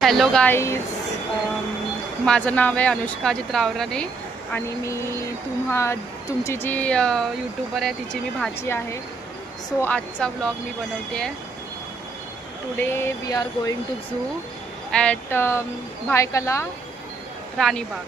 Hello guys, माझं नाव आहे अनुष्का अजित रावराणे आणि मी तुमची जी यूट्यूबर आहे तिची मी भाची आहे. सो आजचा व्लॉग मी बनवते आहे. Today we are going to zoo at Byculla Rani Baug.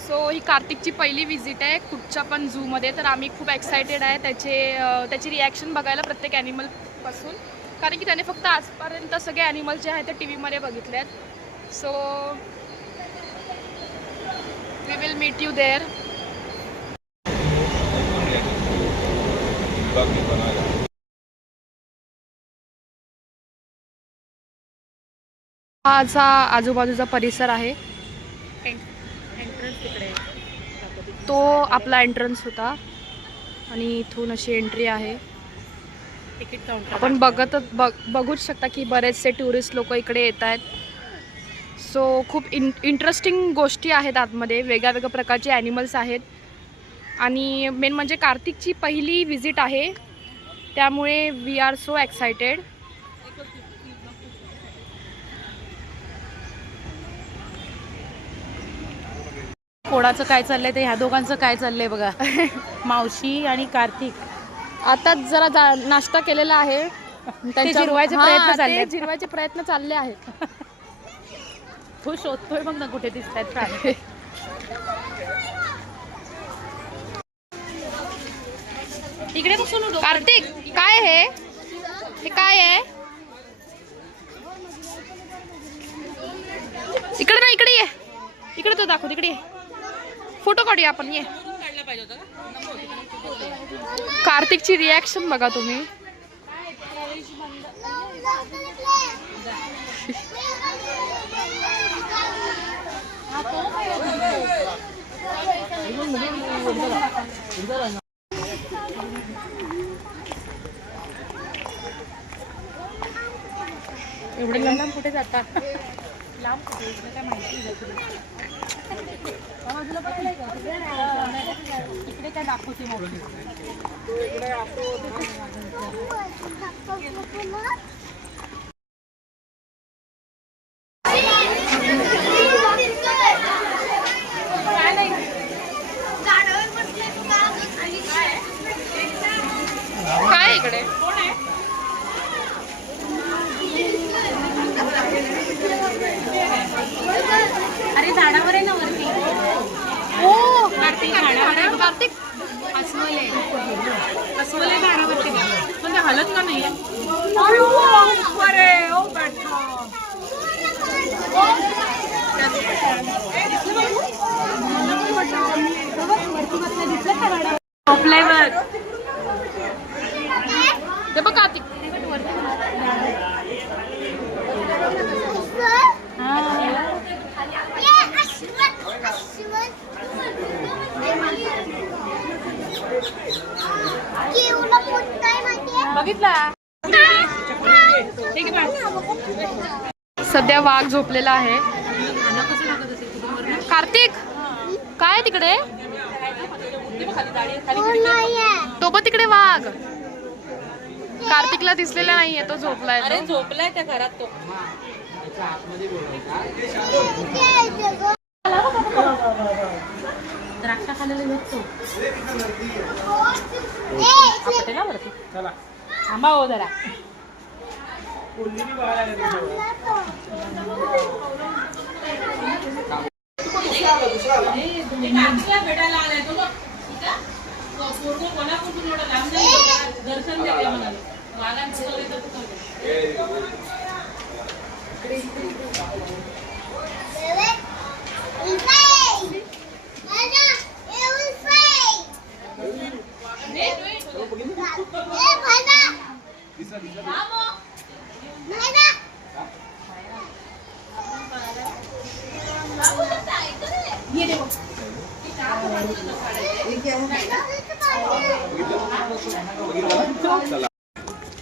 So ही कार्तिकची पहिली विजिट आहे कुठच्या पण झूमध्ये, तर आम्ही खूप एक्सायटेड आहे त्याची रिॲक्शन बघायला प्रत्येक ॲनिमलपासून, कारण की त्याने फक्त आजपर्यंत सगळे ॲनिमल जे आहेत ते टी व्हीमध्ये बघितले आहेत. So we will meet you there. हा असा आजूबाजूचा परिसर आहे. तो आपला एंट्रन्स होता आणि इथून अशी एंट्री आहे. तिकीट काउंटर आपण बघूच शकता की बरेचसे टुरिस्ट लोक इकडे येत आहेत. सो खूप इंटरेस्टिंग गोष्टी आहेत आतमध्ये, वेगळ्या वेगळ्या प्रकारचे ॲनिमल्स आहेत आणि मेन म्हणजे कार्तिकची पहिली विजिट आहे, त्यामुळे वी आर सो एक्सायटेड. कोणाचं काय चाललंय ते ह्या दोघांचं काय चाललंय बघा. मावशी आणि कार्तिक आता जरा नाश्ता केलेला आहे, जिरवायचे प्रयत्न चालले. जिरवायचे प्रयत्न चालले आहेत. तो शोधतोय मग ना कुठे दिसतायत प्राणी. इकडे बसून कार्तिक, काय हे काय आहे? इकडे ना, इकडे ये, इकडे तो दाखव, तिकडे ये, फोटो काढूया आपण. ये, कार्तिकची रिॲक्शन बघा तुम्ही. एवढे लांब कुठे जाता? लांब कुठे काय माहिती इकडे काय दाखवते काय इकडे? अरे झाडावर आहे ना वरती. ओ कार्तिक झाडावर. कार्तिक अस्वल झाडावरती पण ते हलत का नाहीये? ते बघ कार्तिक. बघितला. सध्या वाघ झोपलेला आहे. कार्तिक, काय तिकडे? तो पण तिकडे वाघ. कार्तिकला दिसलेला नाहीये, तो झोपलाय. अरे झोपलाय त्या घरात तो. द्राक्षा खाल्लेले झोपतो. ना वरती थांबा हो जरा. भेटायला आलाय तो कोल्हापूर दर्शन द्यावे म्हणाले.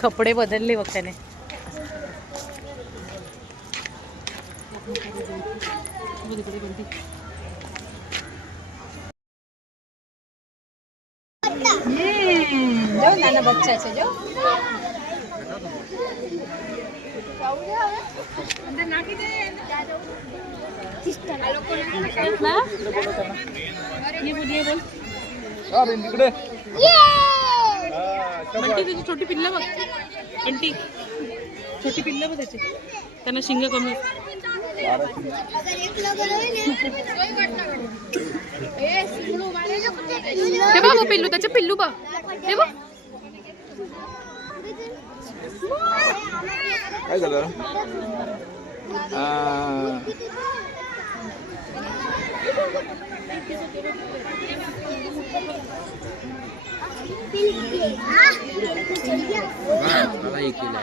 कपडे बदलले बघ त्याने. નાના બચ્ચા છે જો बंटी त्याची छोटी पिल्लं बघ बंटी छोटी पिल्लं बघ त्याची त्यांना शिंग कमी ते बघ पिल्लू त्याचे पिल्लू बघ ते बघ काय झालं मला एक किलो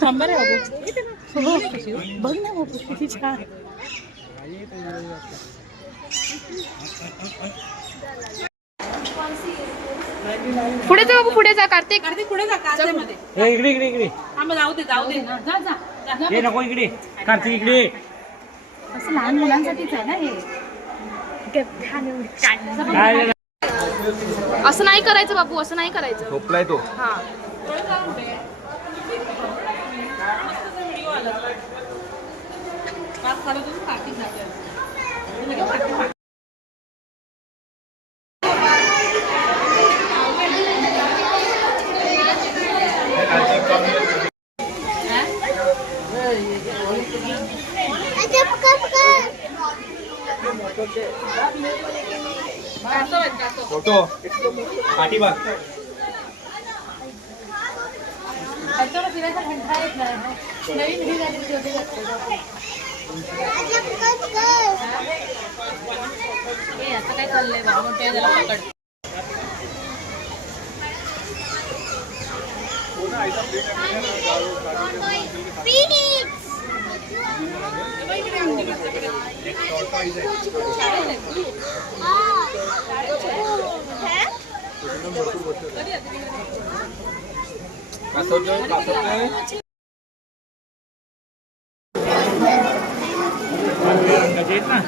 थांबा रे बाबू बघ ना बाबू किती छान पुढे जा बाबू पुढे जा कार्तिक कार्तिक पुढे जा काचेमध्ये इकडे इकडे इकडे थांबा जाऊ दे जा जा ये नको इकडे कार्तिक इकडे असं लहान मुलांसाठीच आहे ना हे काय असं नाही करायचं बाबू असं नाही करायचं झोपलाय तो हा फोटो पाठी बघ फिरायचा घंटा येत नाही नवीन ही झाली छोटी आता काय चाललंय बा मोठ्या त्याला पकड कासवतोय कासवतोय ना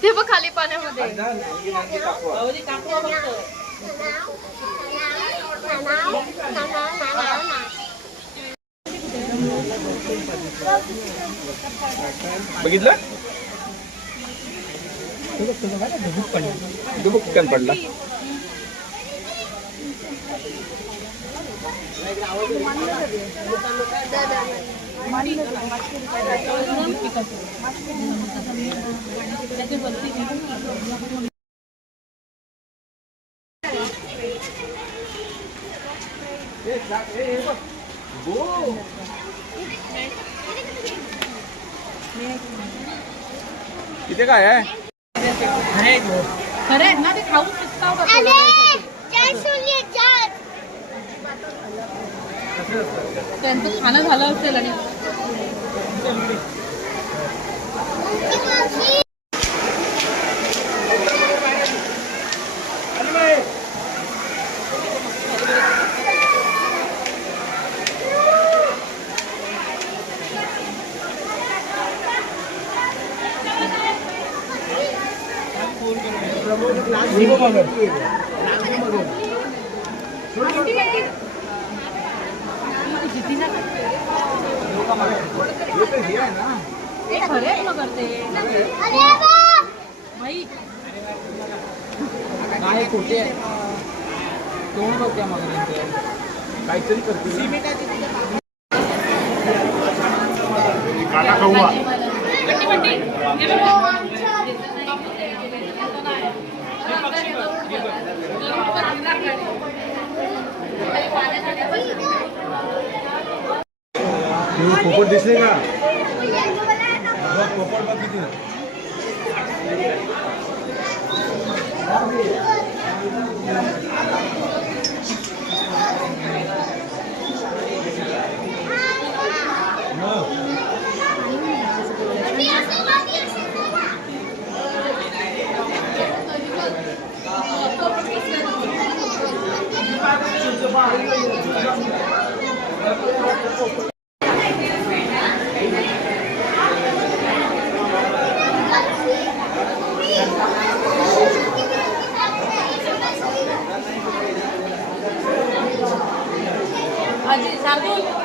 ते बघ खाली पाण्यामध्ये बघितलं डुबुक ठिकाण पडला इथे काय आहे खरे ना ते खाऊ शकता त्यांचं खाणं झालं असेल आणि भाई नाही कुठे तोंड बघ त्या मागे काहीतरी करते पोपट दिसले का पोपट बघ किती आजी, सारखं